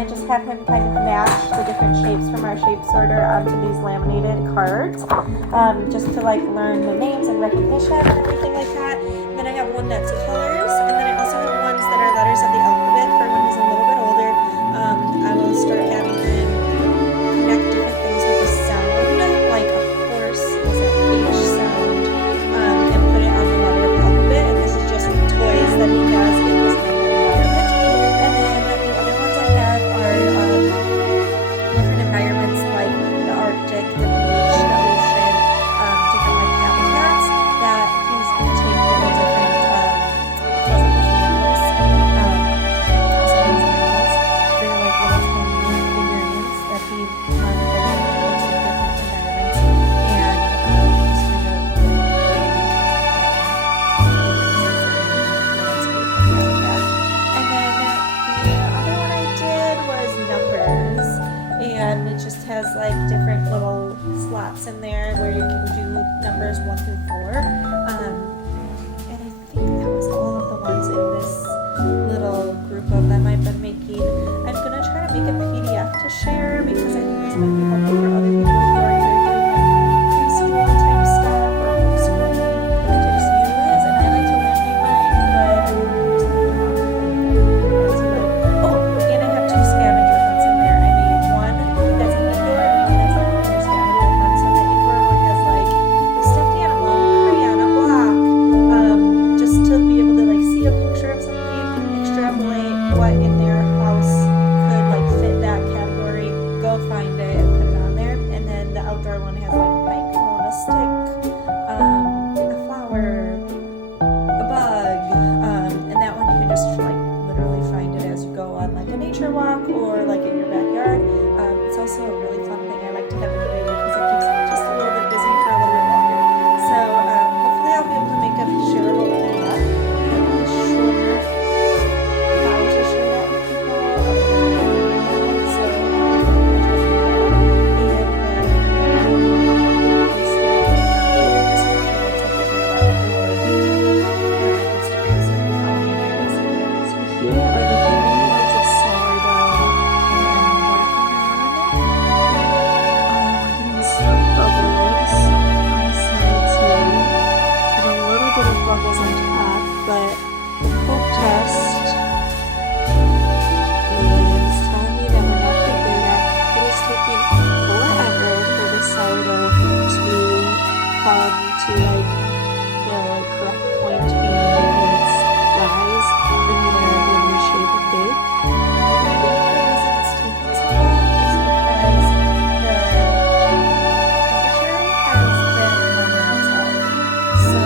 I just have him kind of match the different shapes from our shape sorter onto these laminated cards, just to like learn the names and recognition and everything like that. And then I have one that's colors, and then I also have ones that are letters of the alphabet for when he's a little bit older. I will start having him connect different things with a sound, like a horse is an H sound, and put it on the letter of the alphabet. And this is just toys that he has in his normal environment. And then the other ones I have are different environments like the Arctic, the beach, the ocean, different like habitats that he's going to take little different puzzle animals. Also these animals, they're like little tiny figurines that he builds in different environments, and just kind of habitat. And then the other one I did was numbers, and it just has like different little slots in there where you can do numbers 1 through 4. And I think that was all of the ones in this little group of them I've been making. I'm gonna try to make a PDF to share because I think this might be helpful for other people who are either doing like preschool type stuff or homeschooling to just use. And I like to laminate mine, but there's nothing wrong with it. Oh, and I have 2 scavenger hunts in there. I made one that's an indoor and one that's an outdoor scavenger hunt. So the indoor one has like a stuffed animal, crayon, a block, just to be able to like see a picture of something, extrapolate what in their house could like fit that category, go find it and put it on there. And then the outdoor one has like a pine cone, a stick, a flower, a bug, and that one you can just like literally find it as you go on like a nature walk or like in your backyard. It's also a really fun thing I like to have in the day because it keeps me just a little bit busy for a little bit longer. So hopefully I'll be able to make a shareable PDF. I'm not sure how to share that with people other than my email, so I'll try to figure that out. And then post it in the description once I figure it out, or on my Instagram, so if you follow me there, you'll see it. So here are the 3 loads of sourdough that I'm working on. I'm getting some bubbles on the sides here, and a little bit of bubbles on top, but the poke test is telling me that we're not quite there yet. It is taking forever for the sourdough to come to like the correct point in its rise for me to be able to shape and bake. I think the reason it's taking so long is because the temperature has been warmer outside. So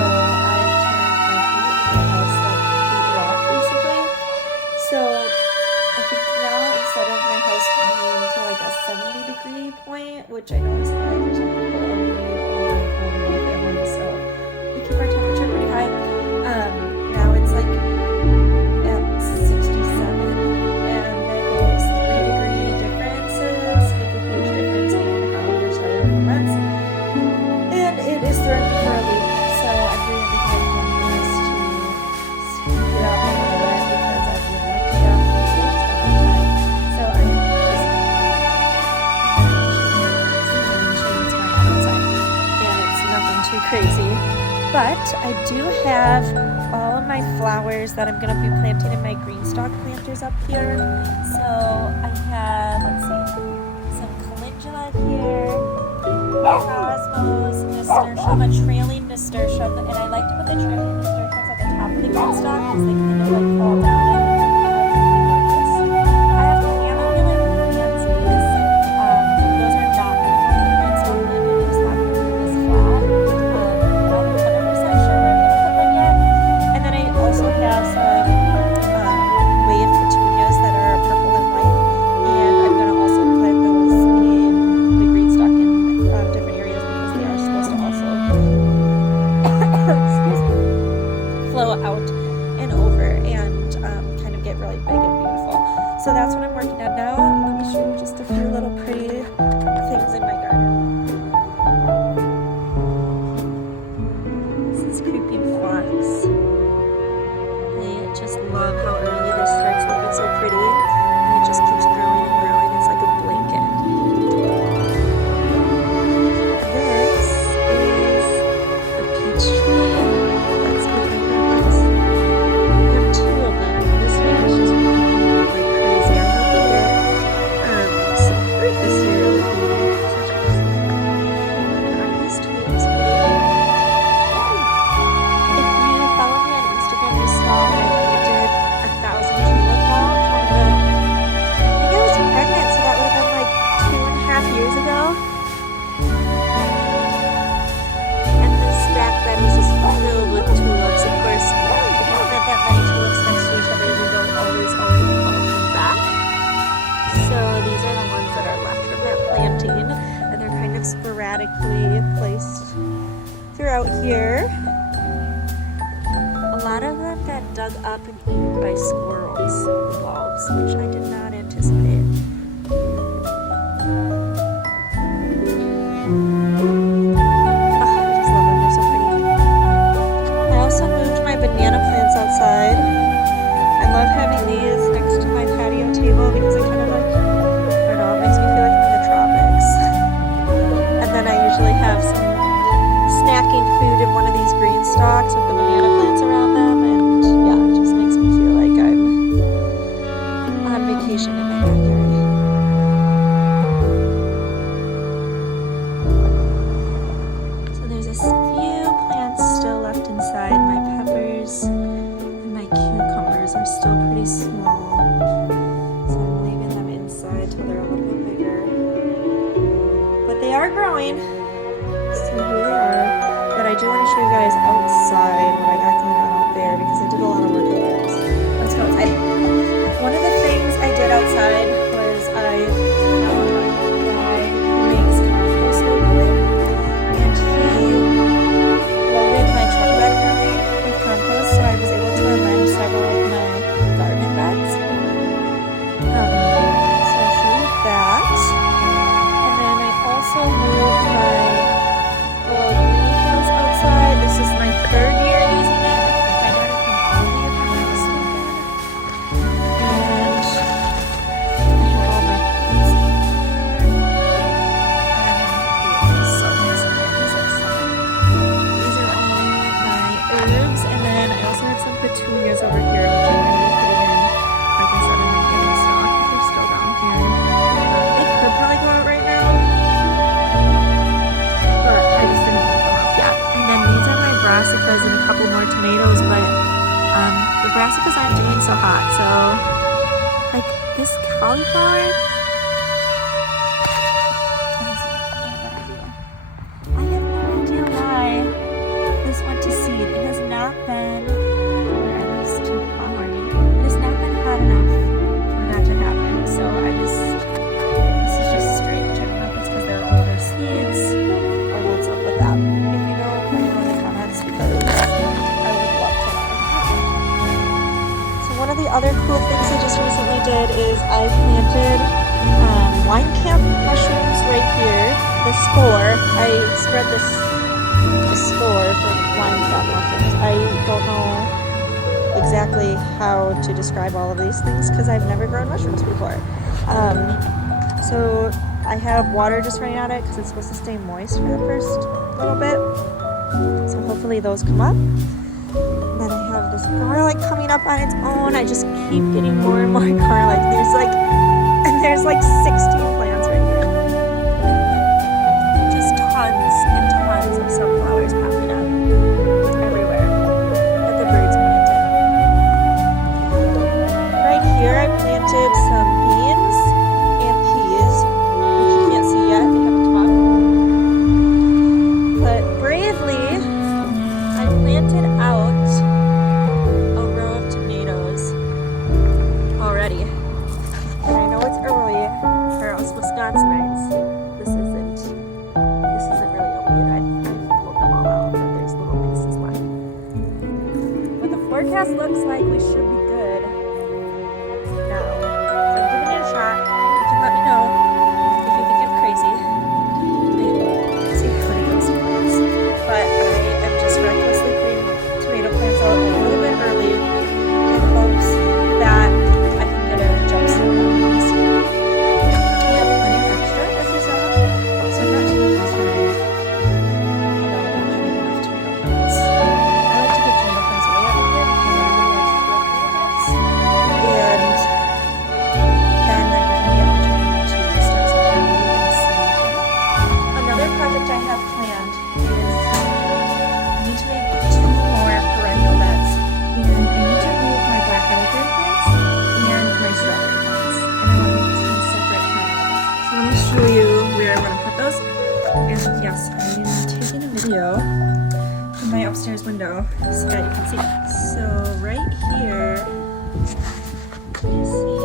I've turned my heat in my house like completely off basically. So I think now instead of my house being to like a 70-degree point, which I know is high for some people, we all live home in my family, so we keep our temperature pretty high. Now it's like at 67, and those 3-degree differences make a huge difference in how your sourdough ferments. And it is throwing me for a loop, so I'm doing everything I can do this to speed it up a little bit because I would like to have these things all the time. So I'm just shading it's going on outside, and it's nothing too crazy. But I do have all of my flowers that I'm going to be planting in my green stalk planters up here. So I have, let's see, some calendula here, cosmos, nasturtium, a trailing nasturtium, and I like to put the trailing nasturtiums at the top of the green stalk because they kind of like fall down and look really gorgeous. I have chamomile and pansies. Those are not going to go in the green stalk planter, they just happen to be this flat. I'm not 100% sure where I'm going to put them yet. And then I also have some wave petunias that are purple and white, and I'm going to also put those in the green stalk in different areas because they are supposed to also excuse me, flow out and over erratically placed throughout here. A lot of them got dug up and eaten by squirrels, the bulbs, which I did not anticipate. Banana plants outside. I love having these next to my patio table because it kind of like, I don't know, it makes me feel like I'm in the tropics. And then I usually have some snacking food in one of these green stalks with the banana plants around them, and yeah, it just makes me feel like I'm on vacation in my backyard. So there's a few plants still left inside. My peppers and my cucumbers are still pretty small, so I'm leaving them inside till they're a little bit bigger. But they are growing, so here they are. But I do want to show you guys outside what I got going on out there because I did a lot of work outdoors. Let's go outside. One of the things I did outside was I found a guy who makes compost locally, and he loaded my truck bed for me with compost, so I was able to amend several of my garden beds. So I'll show you that. And then I also moved my little greenhouse outside. This is my third year using it. I got it from Aldi if I'm not mistaken. And I have all my peas in here. So nice in here because it's summer. These are all my herbs, and then I also have some petunias over here, which I'm going to be putting in, like I said, in my green stock. They're still down here. They could probably go out right now, but I just didn't put them up yet. And then these are my brassicas and a couple more tomatoes, but the brassicas aren't doing so hot, so like this cauliflower, I have no idea why this went to seed. It has not been, or at least flowering, it has not been hot enough for that to happen. So this is just strange. I don't know if it's because they're older seeds or what's up with that. If you know, let me know in the comments because I would love to learn. So one of the other cool things I just recently did is I planted wine camp mushrooms right here. The spore, I spread this spore for wine camp mushrooms. I don't know exactly how to describe all of these things because I've never grown mushrooms before. So I have water just running on it because it's supposed to stay moist for the first little bit. So hopefully those come up. And then I have this garlic coming up on its own. I just keep getting more and more garlic. There's like 16 plants right here. Just tons and tons of sunflowers popping up everywhere that the birds planted. Right here I planted some beans and peas, which you can't see yet, they haven't come up. But bravely, I planted out a row of tomatoes already. And I know it's early for us Wisconsinites. This isn't really a weed. I pulled them all out, but there's little pieces left. But the forecast looks like we should be good now. So I'm giving it a shot. You can let me know if you think I'm crazy. I see how many goes to plants. But I am just recklessly putting tomato plants out a little bit early in hopes that I can get a jump start on this year. I have plenty of extra, as you saw, so I'm not too concerned about not having enough tomato plants. I like to give tomato plants away every year because everybody likes to grow tomato plants. And then that gives me the opportunity to start something new and see. Another project I have planned is I need to make 2 more perennial beds. And I need to move my black raspberry plants and my strawberry plants. And I want to make 2 separate perennial beds. So let me show you where I want to put those. And yes, I'm taking a video from my upstairs window so that you can see. So right here, can you see?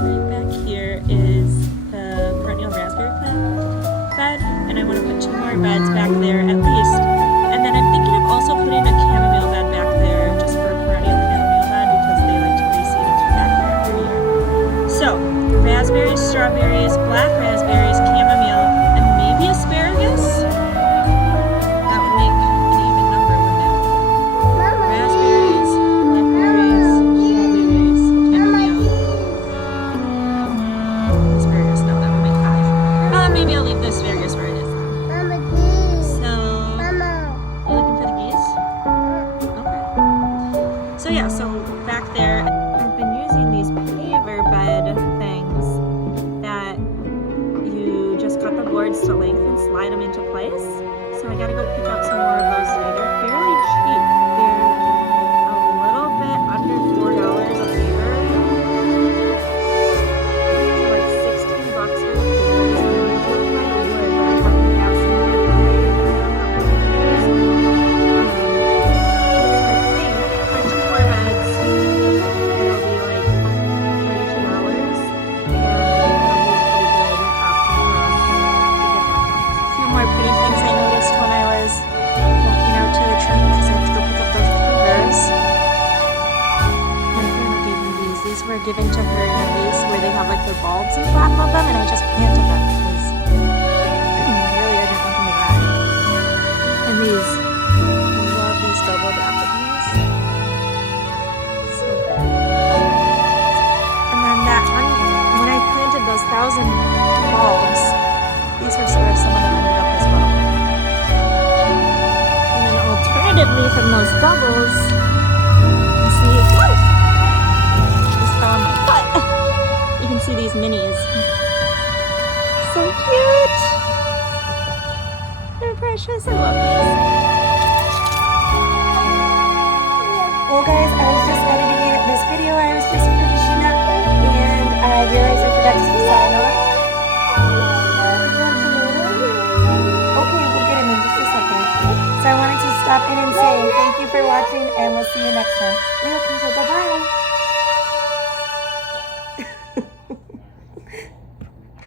Right back here is the perennial raspberry plant bed. I want to put 2 more beds back there at least. And then I'm thinking of also putting a chamomile bed back there just for a perennial chamomile bed because they like to reseed and back there every year. So, raspberries, strawberries, black raspberries, chamomile, and maybe asparagus? That would make an even number, wouldn't it? Raspberries, blackberries, strawberries, chamomile. Asparagus, no, that would make 5. Maybe I'll leave the asparagus where it is then. So, you looking for the geese? Okay. So yeah, so back there, I've been using these paver bed things that you just cut the boards to length and slide them into place. So I gotta go pick up some more of those today. They're fairly cheap. They're a little bit under $4 a paver. So like 16 bucks for the pavers. And then I have to buy the wood, but I happen to have some wood that I don't know what to use. So I think for 2 more beds, it'll be like $32. And I think that'll be a pretty good option for us to get that done. A few more pretty things I noticed when I was walking out to the truck because I have to go pick up those pavers. My grandma gave me these. These were given to her in a vase where they have like their bulbs in the bottom of them, and I just planted them because really I didn't want them to die. And these, I love these double daffodils. So good. And then that one, when I planted those 1,000 bulbs, these are where some of them ended up as well. And then alternatively from those doubles, you see, whoa! Just fell on my foot. You can see these minis. So cute! They're precious. I love these. Well guys, I was just editing this video. I was just finishing up and I realized I forgot to sign off. Okay, we'll get him in just a second. So I wanted to stop in and say thank you for watching and we'll see you next time. Bye-bye.